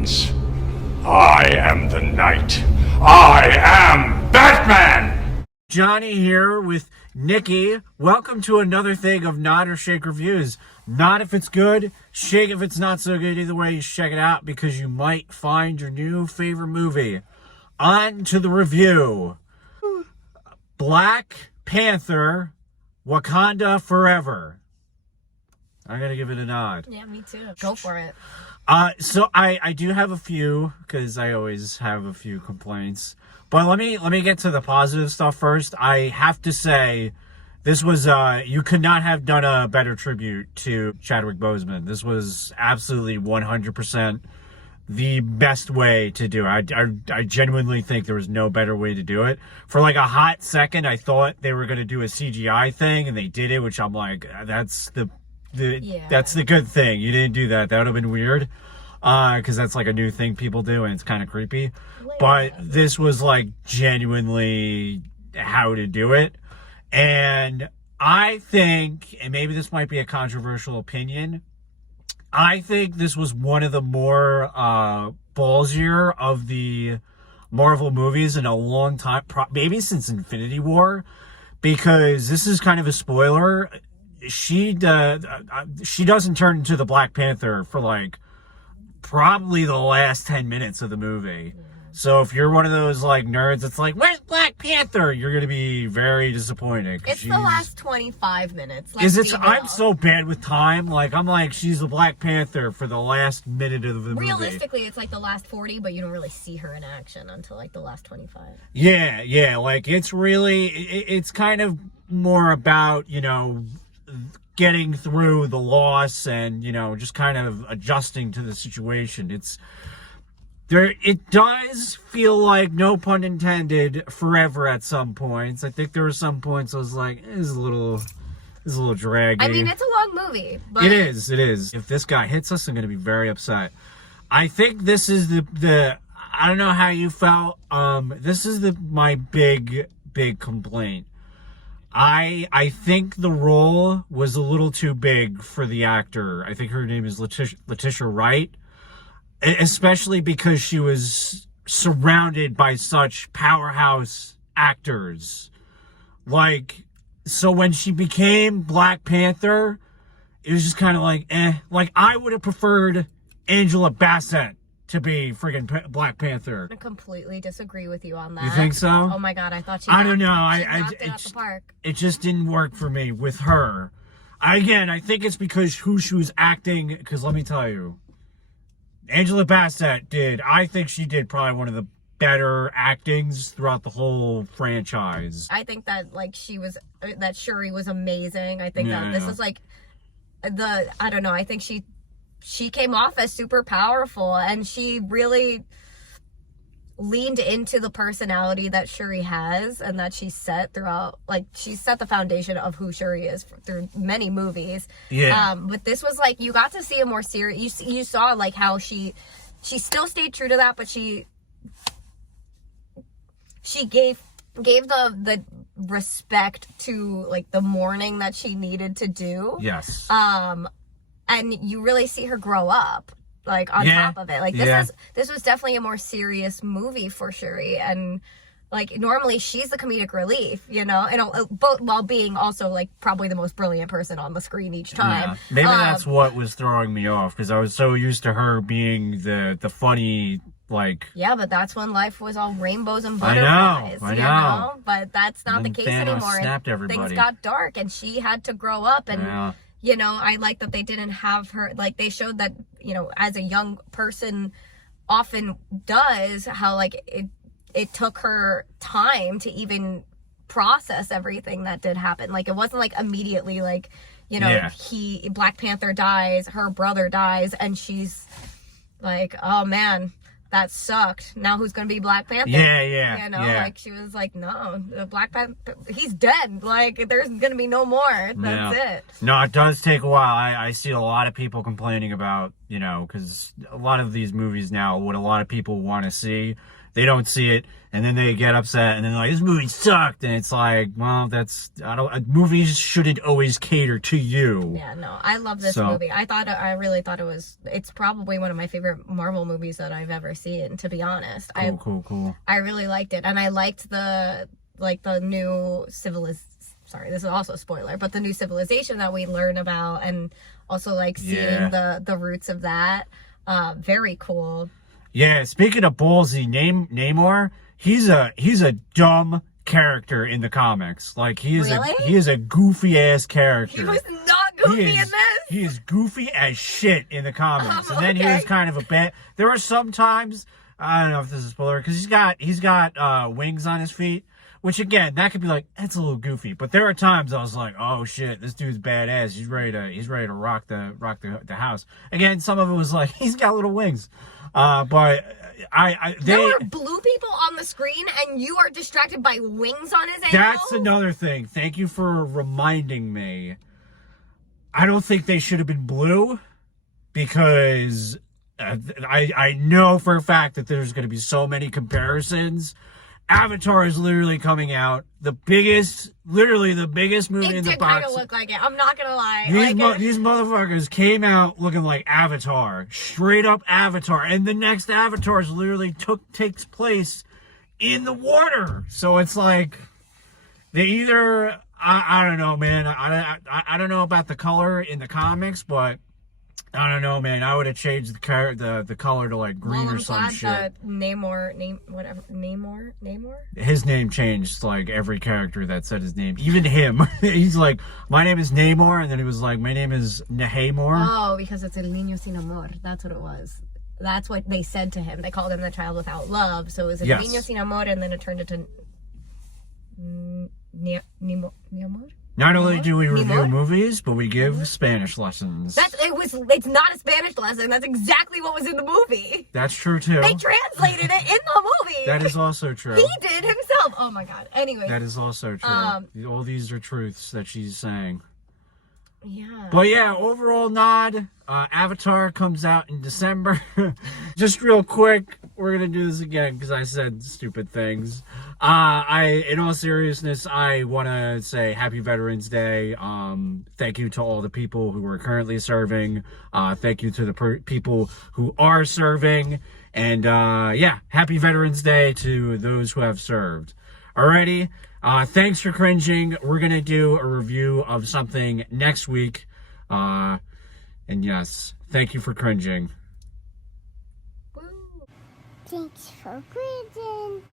begins. I am the Knight. I am Batman! Johnny here with Nikki. Welcome to another thing of Nod or Shake reviews. Nod if it's good, shake if it's not so good. Either way, you should check it out because you might find your new favorite movie. On to the review. Black Panther, Wakanda Forever. I'm going to give it a nod. Yeah, me too. Go for it. So I do have a few, because I always have a few complaints. But let me get to the positive stuff first. I have to say, this was, you could not have done a better tribute to Chadwick Boseman. This was absolutely 100% the best way to do it. I genuinely think there was no better way to do it. For like a hot second, I thought they were going to do a CGI thing, and they did it, which I'm like, that's the good thing. You didn't do that. That would have been weird. Because that's like a new thing people do, and it's kind of creepy. But this was like genuinely how to do it. And I think, and maybe this might be a controversial opinion, I think this was one of the more ballsier of the Marvel movies in a long time, maybe since Infinity War, because this is kind of a spoiler. She doesn't turn into the Black Panther for like probably the last 10 minutes of the movie. So if you're one of those like nerds that's like, where's Black Panther? You're going to be very disappointed. It's the last 25 minutes. Is it? I'm so bad with time. Like, I'm like, she's the Black Panther for the last minute of the movie. Realistically, it's like the last 40, but you don't really see her in action until like the last 25. Yeah. Like, it's really, it's kind of more about, you know, getting through the loss and, you know, just kind of adjusting to the situation. It does feel like, no pun intended, forever at some points. I think there were some points I was like, this is a little draggy. I mean, it's a long movie, but it is. If this guy hits us, I'm going to be very upset. I think this is the I don't know how you felt. This is my big complaint. I think the role was a little too big for the actor. I think her name is Letitia Wright. Especially because she was surrounded by such powerhouse actors. Like, so when she became Black Panther, it was just kind of like, eh. Like, I would have preferred Angela Bassett to be friggin' Black Panther. I completely disagree with you on that. You think so? Oh my god, I thought she I don't know. knocked it out the park. It just didn't work for me with her. Again, I think it's because who she was acting, because let me tell you, Angela Bassett I think she did probably one of the better actings throughout the whole franchise. I think that like that Shuri was amazing. I think that this is like I don't know, I think she came off as super powerful, and she really leaned into the personality that Shuri has and that she set throughout, like she set the foundation of who Shuri is through many movies. Yeah. But this was like, you got to see a more serious, you saw like how she still stayed true to that, but she gave the respect to like the mourning that she needed to do. Yes. And you really see her grow up. Like on top of it, like this was definitely a more serious movie for Shuri, and like normally she's the comedic relief, you know, and both while being also like probably the most brilliant person on the screen each time. Yeah. Maybe that's what was throwing me off, because I was so used to her being the funny, like. Yeah, but that's when life was all rainbows and butterflies. I know. But that's not the case anymore. Snapped everybody. Things got dark, and she had to grow up and. Yeah. You know, I like that they didn't have her, like, they showed that, you know, as a young person often does, how, like, it took her time to even process everything that did happen. Like, it wasn't, like, immediately, like, you know, Black Panther dies, her brother dies, and she's like, oh, man, that sucked. Now who's gonna be Black Panther? Yeah. You know, like she was like, no, the Black Panther, he's dead. Like there's gonna be no more. That's it. No, it does take a while. I see a lot of people complaining about, you know, because a lot of these movies now, what a lot of people want to see they don't see it, and then they get upset, and then they're like, this movie sucked, and it's like, well, movies shouldn't always cater to you. Yeah, no, I love this movie. I really thought it's probably one of my favorite Marvel movies that I've ever seen, to be honest. Cool. I really liked it, and I liked the new sorry, this is also a spoiler, but the new civilization that we learn about, and also like seeing the roots of that. Very cool. Yeah, speaking of ballsy, Namor, he's a dumb character in the comics. Like he is a goofy ass character. He was not goofy in this. He is goofy as shit in the comics. And then he was kind of a bad. There are some times, I don't know if this is a spoiler, because he's got wings on his feet. Which again, that could be like, that's a little goofy. But there are times I was like, oh shit, this dude's badass. He's ready to rock the house. Again, some of it was like, he's got little wings. But there were blue people on the screen, and you are distracted by wings on his ankle. That's another thing. Thank you for reminding me. I don't think they should have been blue, because I know for a fact that there's going to be so many comparisons. Avatar is literally coming out. The biggest movie in the box. It did kind of look like it. I'm not gonna lie. These motherfuckers came out looking like Avatar, straight up Avatar, and the next Avatar literally takes place in the water. So it's like they either I don't know, man. I don't know about the color in the comics, but I don't know, man. I would have changed the color to like green or some shit. Namor. His name changed like every character that said his name. Even him. He's like, my name is Namor, and then he was like, my name is Nahamor. Oh, because it's El Niño Sin Amor. That's what it was. That's what they said to him. They called him the child without love. So it was El Niño Sin Amor, and then it turned into Namor. Not only do we review movies, but we give Spanish lessons. It's not a Spanish lesson. That's exactly what was in the movie. That's true too. They translated it in the movie. That is also true. He did himself. Oh my god. Anyway. That is also true. All these are truths that she's saying. Yeah. But yeah, overall nod. Avatar comes out in December. Just real quick, we're gonna do this again because I said stupid things. In all seriousness, I want to say Happy Veterans Day. Thank you to all the people who are currently serving. Thank you to the people who are serving. And yeah, Happy Veterans Day to those who have served. Alrighty. Thanks for cringing. We're gonna do a review of something next week. And yes, thank you for cringing. Thanks for cringing.